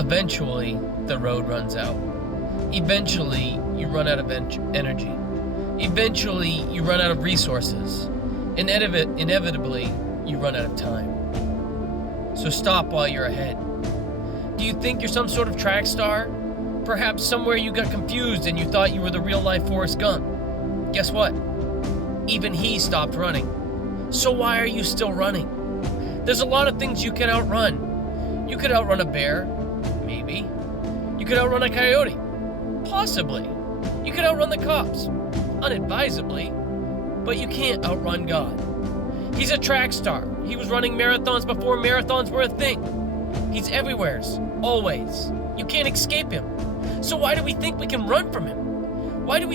Eventually, the road runs out. Eventually, you run out of energy. Eventually, you run out of resources. Inevitably, you run out of time. So stop while you're ahead. Do you think you're some sort of track star? Perhaps somewhere you got confused and you thought you were the real-life Forrest Gump. Guess what? Even he stopped running. So why are you still running? There's a lot of things you can outrun. You could outrun a bear, maybe. You could outrun a coyote, possibly. You could outrun the cops, unadvisedly. But you can't outrun God. He's a track star. He was running marathons before marathons were a thing. He's everywheres, always. You can't escape him. So why do we think we can run from him? Why would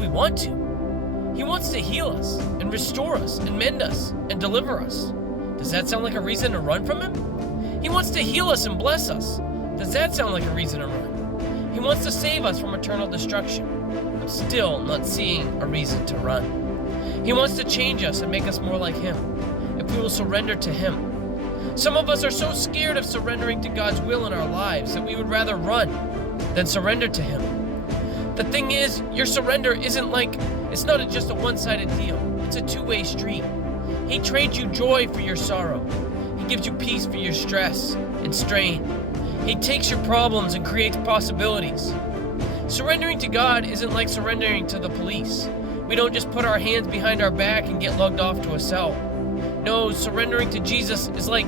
we want to? He wants to heal us and restore us and mend us and deliver us. Does that sound like a reason to run from him? He wants to heal us and bless us. Does that sound like a reason to run? He wants to save us from eternal destruction. I'm still not seeing a reason to run. He wants to change us and make us more like him, if we will surrender to him. Some of us are so scared of surrendering to God's will in our lives that we would rather run than surrender to him. The thing is, your surrender it's not just a one-sided deal. It's a two-way street. He trades you joy for your sorrow. He gives you peace for your stress and strain. He takes your problems and creates possibilities. Surrendering to God isn't like surrendering to the police. We don't just put our hands behind our back and get lugged off to a cell. No, surrendering to Jesus is like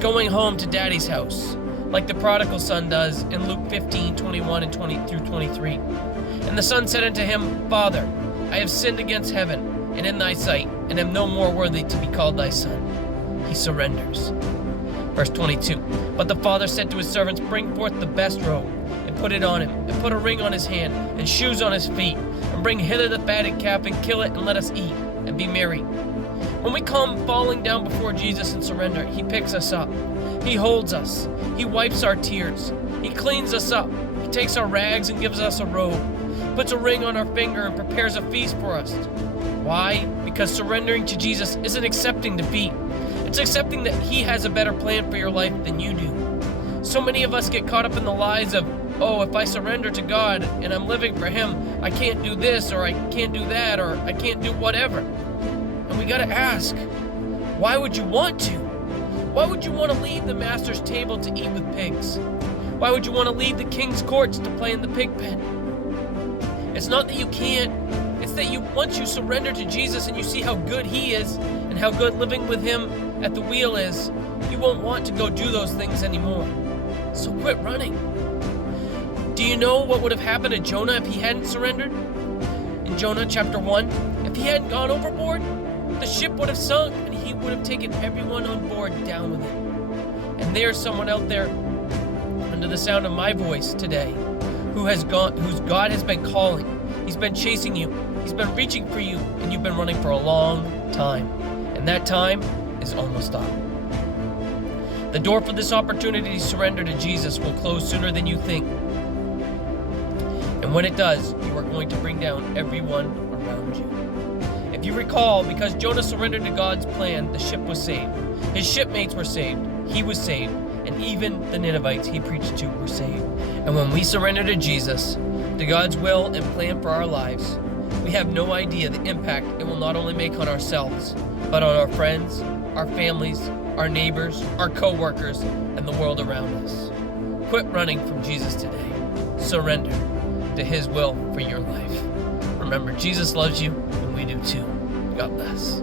going home to Daddy's house, like the prodigal son does in Luke 15:21 and 20 through 23. And the son said unto him, Father, I have sinned against heaven and in thy sight, and am no more worthy to be called thy son. He surrenders. Verse 22, But the father said to his servants, Bring forth the best robe, and put it on him, and put a ring on his hand, and shoes on his feet, and bring hither the fatted calf, and kill it, and let us eat, and be merry. When we come falling down before Jesus and surrender, he picks us up. He holds us. He wipes our tears. He cleans us up. He takes our rags and gives us a robe, puts a ring on our finger, and prepares a feast for us. Why? Because surrendering to Jesus isn't accepting defeat. It's accepting that he has a better plan for your life than you do. So many of us get caught up in the lies of, if I surrender to God and I'm living for him, I can't do this, or I can't do that, or I can't do whatever. And we gotta ask, why would you want to? Why would you want to leave the master's table to eat with pigs? Why would you want to leave the king's courts to play in the pig pen? It's not that you can't, it's that once you surrender to Jesus and you see how good he is and how good living with him at the wheel is, you won't want to go do those things anymore. So quit running. Do you know what would have happened to Jonah if he hadn't surrendered? In Jonah chapter 1, if he hadn't gone overboard, the ship would have sunk and he would have taken everyone on board down with it. And there's someone out there under the sound of my voice today whose God has been calling. He's been chasing you. He's been reaching for you, and you've been running for a long time. And that time is almost up. The door for this opportunity to surrender to Jesus will close sooner than you think. And when it does, you are going to bring down everyone around you. If you recall, because Jonah surrendered to God's plan, the ship was saved. His shipmates were saved. He was saved. And even the Ninevites he preached to were saved. And when we surrender to Jesus, to God's will and plan for our lives, we have no idea the impact it will not only make on ourselves, but on our friends, our families, our neighbors, our co-workers, and the world around us. Quit running from Jesus today. Surrender to his will for your life. Remember, Jesus loves you, and we do too. God bless.